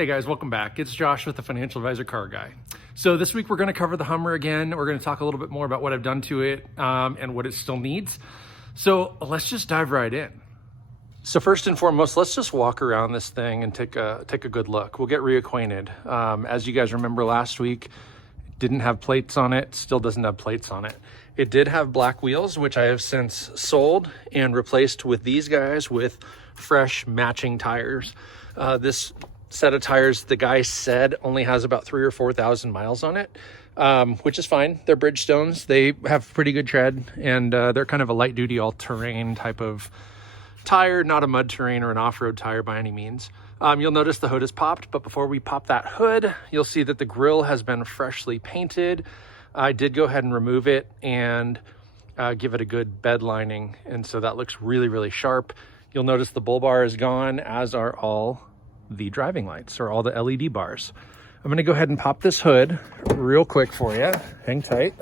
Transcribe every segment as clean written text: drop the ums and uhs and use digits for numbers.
Hey guys, welcome back. It's Josh with the Financial Advisor Car Guy. So this week we're going to cover the Hummer again. We're going to talk a little bit more about what I've done to it and what it still needs. So let's just dive right in. So first and foremost, let's just walk around this thing and take a good look. We'll get reacquainted. As you guys remember last week, it didn't have plates on it, still doesn't have plates on it. It did have black wheels, which I have since sold and replaced with these guys with fresh matching tires. This set of tires, the guy said, only has about 3,000 or 4,000 miles on it, which is fine. They're Bridgestones. They have pretty good tread, and they're kind of a light duty all-terrain type of tire, not a mud terrain or an off-road tire by any means. You'll notice the hood is popped, but before we pop that hood, you'll see that the grille has been freshly painted. I did go ahead and remove it and give it a good bed lining, and so that looks really, really sharp. You'll notice the bull bar is gone, as are all the driving lights, or all the LED bars. I'm gonna go ahead and pop this hood real quick for you. Hang tight.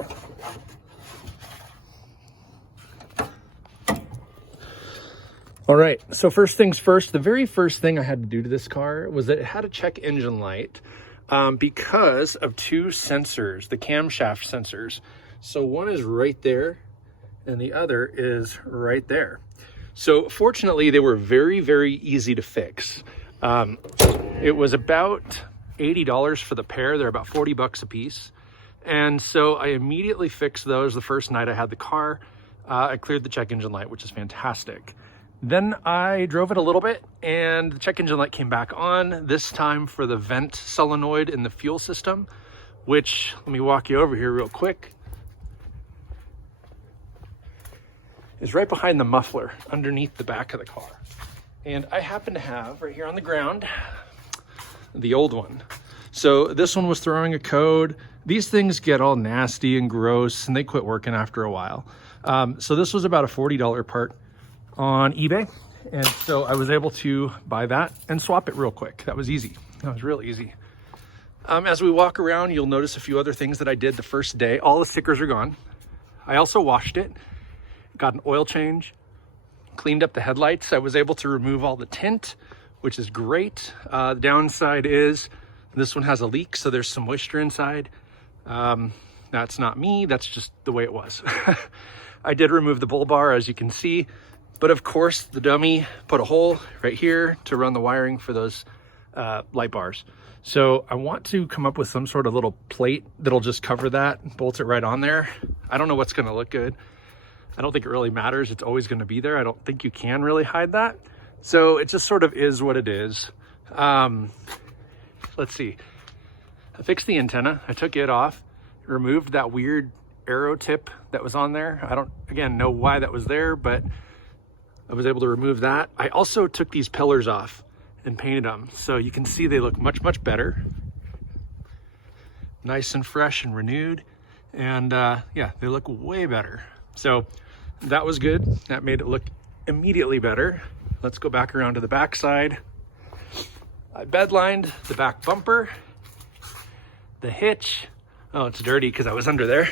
All right, so first things first, the very first thing I had to do to this car was that it had a check engine light because of two sensors, the camshaft sensors. So one is right there and the other is right there. So fortunately, they were very, very easy to fix. It was about $80 for the pair. They're about 40 bucks a piece. And so I immediately fixed those the first night I had the car. I cleared the check engine light, which is fantastic. Then I drove it a little bit and the check engine light came back on, this time for the vent solenoid in the fuel system, which, let me walk you over here real quick, is right behind the muffler underneath the back of the car. And I happen to have right here on the ground the old one. So this one was throwing a code. These things get all nasty and gross and they quit working after a while. So this was about a $40 part on eBay. And so I was able to buy that and swap it real quick. That was easy. That was real easy. As we walk around, you'll notice a few other things that I did the first day. All the stickers are gone. I also washed it, got an oil change, cleaned up the headlights. I was able to remove all the tint, which is great. The downside is this one has a leak, so there's some moisture inside. That's not me, that's just the way it was. I did remove the bull bar, as you can see, but of course the dummy put a hole right here to run the wiring for those light bars. So I want to come up with some sort of little plate that'll just cover that, bolt it right on there. I don't know what's gonna look good. I don't think it really matters. It's always going to be there. I don't think you can really hide that. So it just sort of is what it is. Let's see. I fixed the antenna. I took it off, removed that weird arrow tip that was on there. I don't, again, know why that was there, but I was able to remove that. I also took these pillars off and painted them. So you can see they look much, much better. Nice and fresh and renewed. And yeah, they look way better. So that was good. That made it look immediately better. Let's go back around to the back side. I bedlined the back bumper, the hitch. Oh, it's dirty because I was under there.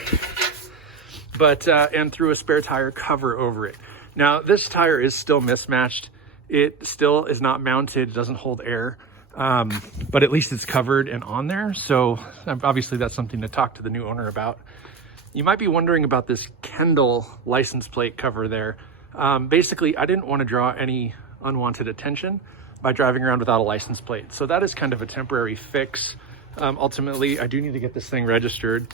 But, and threw a spare tire cover over it. Now, this tire is still mismatched. It still is not mounted, it doesn't hold air, but at least it's covered and on there. So obviously that's something to talk to the new owner about. You might be wondering about this Kendall license plate cover there. Basically, I didn't want to draw any unwanted attention by driving around without a license plate. So that is kind of a temporary fix. Ultimately, I do need to get this thing registered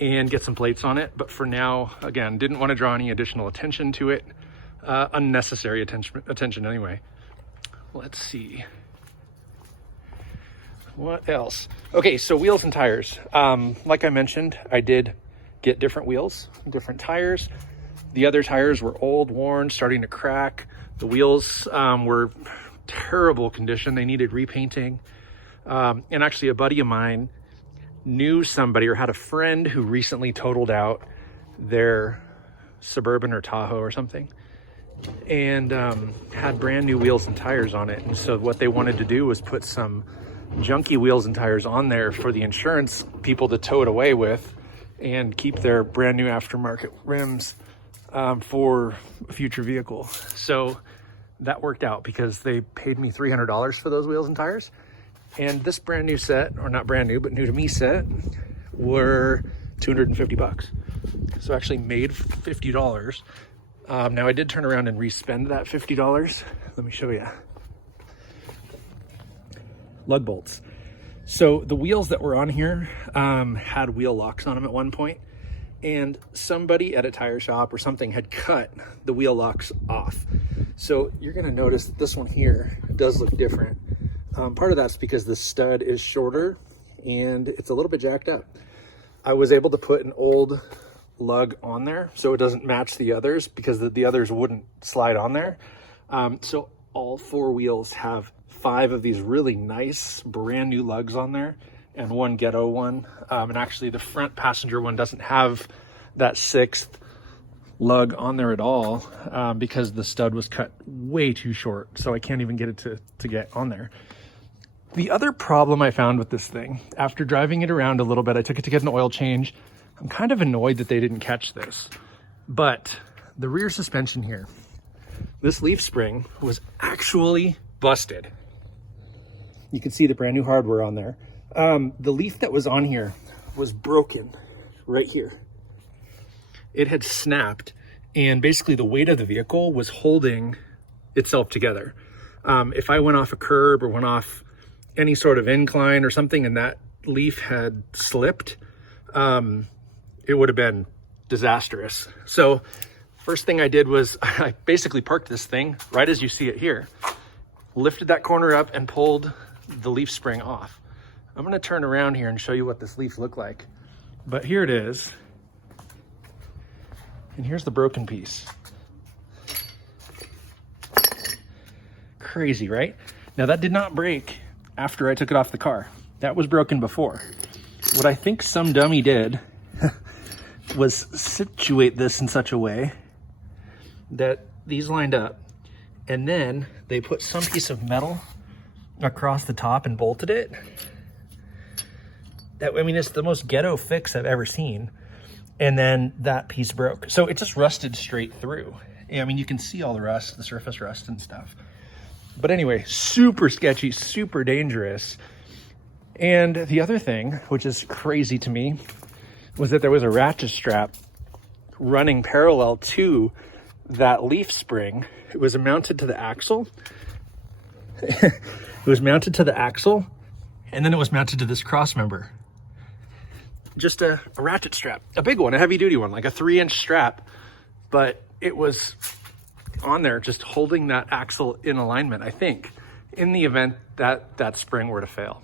and get some plates on it. But for now, again, didn't want to draw any additional attention to it. Unnecessary attention anyway. Let's see. What else? Okay, so wheels and tires. Like I mentioned, I did get different wheels, different tires. The other tires were old, worn, starting to crack. The wheels were terrible condition. They needed repainting. And actually a buddy of mine knew somebody or had a friend who recently totaled out their Suburban or Tahoe or something and had brand new wheels and tires on it. And so what they wanted to do was put some junky wheels and tires on there for the insurance people to tow it away with and keep their brand new aftermarket rims for a future vehicle. So that worked out because they paid me $300 for those wheels and tires. And this brand new set, or not brand new, but new to me set, were 250 bucks. So I actually made $50. Now I did turn around and re-spend that $50. Let me show you. Lug bolts. So the wheels that were on here had wheel locks on them at one point, and somebody at a tire shop or something had cut the wheel locks off. So you're gonna notice that this one here does look different. Part of that's because the stud is shorter and it's a little bit jacked up. I was able to put an old lug on there so it doesn't match the others, because the others wouldn't slide on there. So all 4 wheels have 5 of these really nice brand new lugs on there, and 1 ghetto one. And actually the front passenger one doesn't have that 6th lug on there at all, because the stud was cut way too short, so I can't even get it to get on there. The other problem I found with this thing, after driving it around a little bit, I took it to get an oil change. I'm kind of annoyed that they didn't catch this, but the rear suspension here, this leaf spring was actually busted. You can see the brand new hardware on there. The leaf that was on here was broken right here. It had snapped, and basically the weight of the vehicle was holding itself together. If I went off a curb or went off any sort of incline or something and that leaf had slipped, it would have been disastrous. So first thing I did was I basically parked this thing right as you see it here, lifted that corner up and pulled the leaf spring off. I'm gonna turn around here and show you what this leaf looked like. But here it is. And here's the broken piece. Crazy, right? Now that did not break after I took it off the car. That was broken before. What I think some dummy did was situate this in such a way that these lined up, and then they put some piece of metal across the top and bolted it. I mean, it's the most ghetto fix I've ever seen. And then that piece broke. So it just rusted straight through. I mean, you can see all the rust, the surface rust and stuff. But anyway, super sketchy, super dangerous. And the other thing, which is crazy to me, was that there was a ratchet strap running parallel to that leaf spring. It was mounted to the axle. It was mounted to the axle, and then it was mounted to this cross member. Just a ratchet strap, a big one, a heavy duty one, like a 3-inch strap, but it was on there just holding that axle in alignment, I think, in the event that that spring were to fail.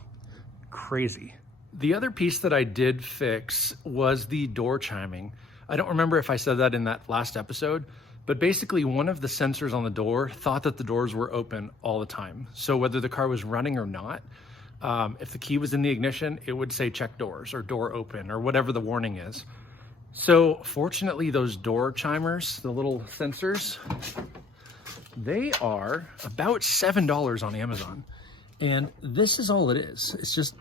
Crazy. The other piece that I did fix was the door chiming. I don't remember if I said that in that last episode, but basically one of the sensors on the door thought that the doors were open all the time. So whether the car was running or not, if the key was in the ignition, it would say check doors or door open or whatever the warning is. So fortunately, those door chimers, the little sensors, they are about $7 on Amazon. And this is all it is. It's just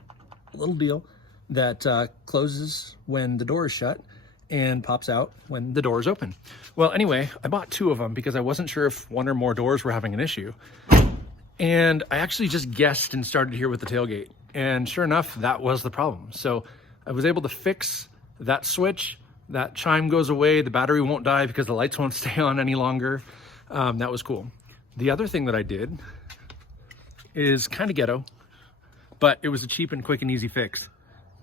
a little deal that closes when the door is shut and pops out when the door is open. Well, anyway, I bought 2 of them because I wasn't sure if 1 or more doors were having an issue. And I actually just guessed and started here with the tailgate. And sure enough, that was the problem. So I was able to fix that switch. That chime goes away. The battery won't die because the lights won't stay on any longer. That was cool. The other thing that I did is kind of ghetto, but it was a cheap and quick and easy fix.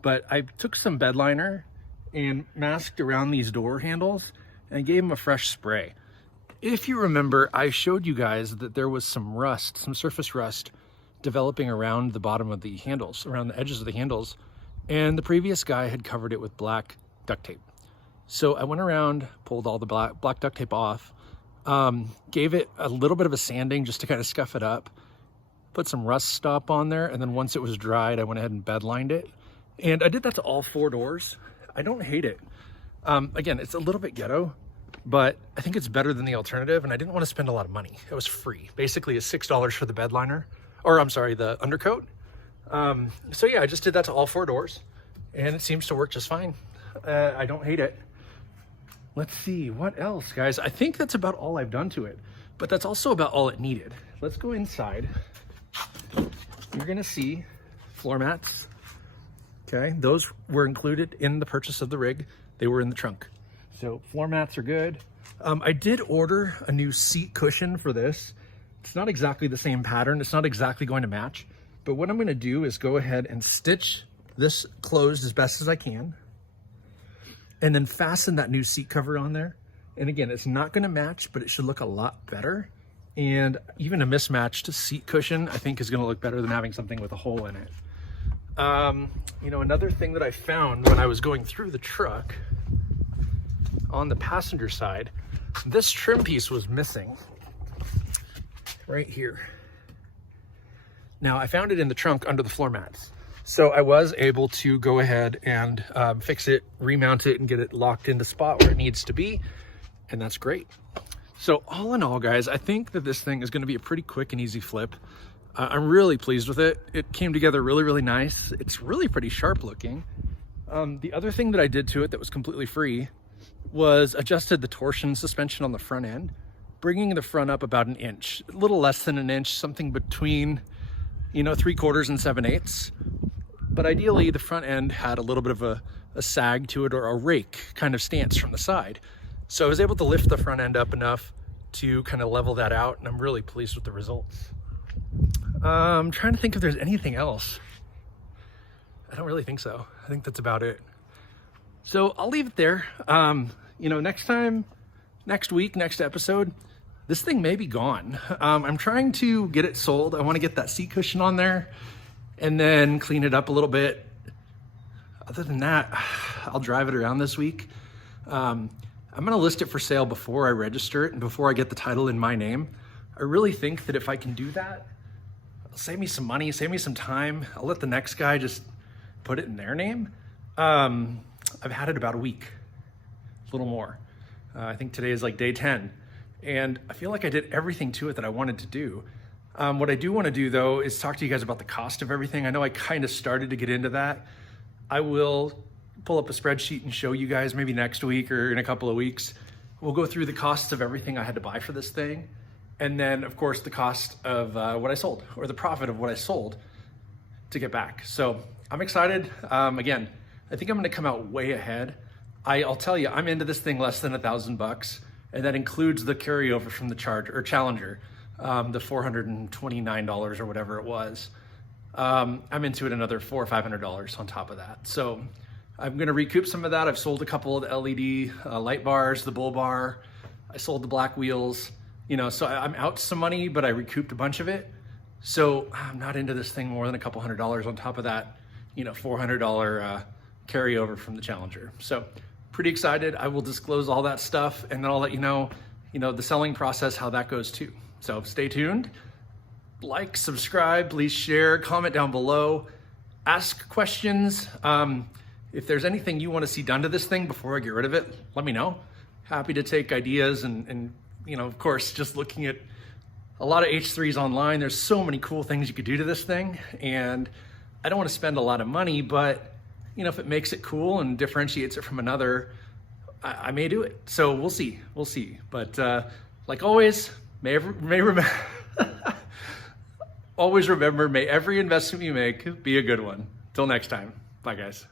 But I took some bed liner and masked around these door handles and gave them a fresh spray. If you remember, I showed you guys that there was some rust, some surface rust developing around the bottom of the handles, around the edges of the handles, and the previous guy had covered it with black duct tape. So I went around, pulled all the black duct tape off, gave it a little bit of a sanding just to kind of scuff it up, put some rust stop on there, and then once it was dried, I went ahead and bed lined it. And I did that to all 4 doors. I don't hate it. Again, it's a little bit ghetto, but I think it's better than the alternative, and I didn't want to spend a lot of money. It was free. Basically, it's $6 for the bed liner, or I'm sorry, the undercoat. So yeah, I just did that to all 4 doors, and it seems to work just fine. I don't hate it. Let's see, what else, guys? I think that's about all I've done to it, but that's also about all it needed. Let's go inside. You're gonna see floor mats. Okay, those were included in the purchase of the rig. They were in the trunk. So floor mats are good. I did order a new seat cushion for this. It's not exactly the same pattern. It's not exactly going to match, but what I'm going to do is go ahead and stitch this closed as best as I can, and then fasten that new seat cover on there. And again, it's not going to match, but it should look a lot better. And even a mismatched seat cushion, I think, is going to look better than having something with a hole in it. You know, another thing that I found when I was going through the truck on the passenger side, this trim piece was missing right here. Now, I found it in the trunk under the floor mats. So I was able to go ahead and fix it, remount it, and get it locked into spot where it needs to be. And that's great. So all in all, guys, I think that this thing is going to be a pretty quick and easy flip. I'm really pleased with it. It came together really, really nice. It's really pretty sharp looking. The other thing that I did to it that was completely free was adjusted the torsion suspension on the front end, bringing the front up about 1 inch, a little less than 1 inch, something between, you know, 3/4 and 7/8. But ideally the front end had a little bit of a sag to it, or a rake kind of stance from the side. So I was able to lift the front end up enough to kind of level that out, and I'm really pleased with the results. I'm trying to think if there's anything else. I don't really think so. I think that's about it. So I'll leave it there. You know, next week, next episode, this thing may be gone. I'm trying to get it sold. I want to get that seat cushion on there and then clean it up a little bit. Other than that, I'll drive it around this week. I'm going to list it for sale before I register it and before I get the title in my name. I really think that if I can do that, it'll save me some money, save me some time. I'll let the next guy just put it in their name. I've had it about a week, a little more. I think today is like day 10. And I feel like I did everything to it that I wanted to do. What I do want to do, though, is talk to you guys about the cost of everything. I know I kind of started to get into that. I will pull up a spreadsheet and show you guys maybe next week or in a couple of weeks. We'll go through the costs of everything I had to buy for this thing. And then, of course, the cost of what I sold, or the profit of what I sold to get back. So I'm excited. Again, I think I'm going to come out way ahead. I'll tell you, I'm into this thing less than $1,000, and that includes the carryover from the Challenger, the $429 or whatever it was. I'm into it another $400 or $500 on top of that. So I'm going to recoup some of that. I've sold a couple of the LED light bars, the bull bar. I sold the black wheels. You know, so I'm out some money, but I recouped a bunch of it. So I'm not into this thing more than a couple $100 on top of that, you know, $400 carryover from the Challenger. So pretty excited. I will disclose all that stuff, and then I'll let you know, the selling process, how that goes too. So stay tuned. Like, subscribe, please share, comment down below, ask questions. If there's anything you want to see done to this thing before I get rid of it, let me know. Happy to take ideas, and of course, just looking at a lot of H3s online, there's so many cool things you could do to this thing, and I don't want to spend a lot of money, but if it makes it cool and differentiates it from another, I may do it. So we'll see. But like always, always remember, may every investment you make be a good one. Till next time. Bye, guys.